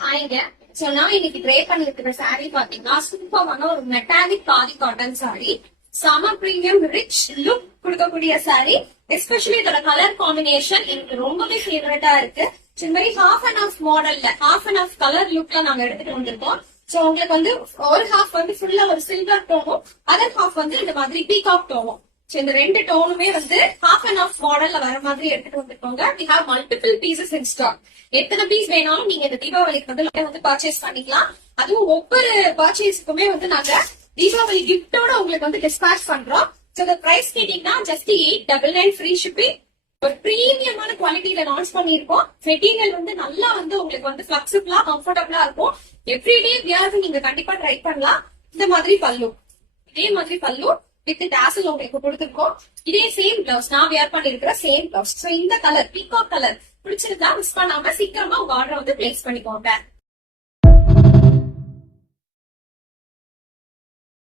ஹாய்ங்க. So நான் இன்னைக்கு try பண்ணிருக்கிற sorry பாத்தீங்கன்னா சூப்பரான ஒரு மெட்டாலிக் காதி காட்டன் சாரி. சம பிரீமியம் ரிச் லுக் கொடுக்கக்கூடிய சாரி. எஸ்பெஷலி இதோட கலர் காம்பினேஷன் எனக்கு ரொம்பவே ஃபேவரட்டா இருக்கு. இந்த மாதிரி ஹாஃப் அண்ட் ஆஃப் மாடல்ல ஹாஃப் அண்ட் ஆஃப் கலர் லுக்ல நாங்க எடுத்துட்டு வந்திருக்கோம். சோ உங்களுக்கு வந்து ஒரு ஹாஃப் வந்து ஃபுல்லா ஒரு சில்வர் டோனும், அதர் ஹாஃப் வந்து இந்த மாதிரி பீகாக் டோனும். சோ இந்த ரெண்டு டோனுமே வந்து ஹாஃப் அண்ட் ஆஃப் மாடல்ல வர மாதிரி எடுத்துட்டு வந்திருக்கோங்க. We have multiple pieces in stock. எத்தனை பீஸ் வேணாலும் நீங்க இந்த தீபாவளிக்கு வந்து பர்ச்சேஸ் பண்ணிக்கலாம். அதுவும் ஒவ்வொரு பர்ச்சேஸ்க்குமே வந்து நாங்க தீபாவளி கிஃப்டோட உங்களுக்கு வந்து டிஸ்பேச் பண்றோம். சோ இந்த பிரைஸ் கேட்டீங்கன்னா ஜஸ்ட் 899 ஃப்ரீ ஷிப்பிங். ஒரு பிரீமியமான குவாலிட்டியில லான்ச் பண்ணிருக்கோம். மெட்டீரியல் வந்து நல்லா வந்து உங்களுக்கு வந்து பிளெக்சிபிளா கம்ஃபர்டபுளா இருக்கும். எவ்ரிடே வியர் நீங்க கண்டிப்பா ட்ரை பண்ணலாம். இந்த மாதிரி பல்லு, இதே மாதிரி பல்லு வித் டாசல் உங்களுக்கு கொடுத்துருக்கோம். இதே சேம் பிளவுஸ் நான் வியர் பண்ணிருக்கிற சேம் பிளவுஸ். சோ இந்த கலர் பீகாக் கலர் பிடிச்சிருந்தா மிஸ் பண்ணாம சீக்கிரமா உங்க ஆர்டர் வந்து பிளேஸ் பண்ணிக்கோங்க.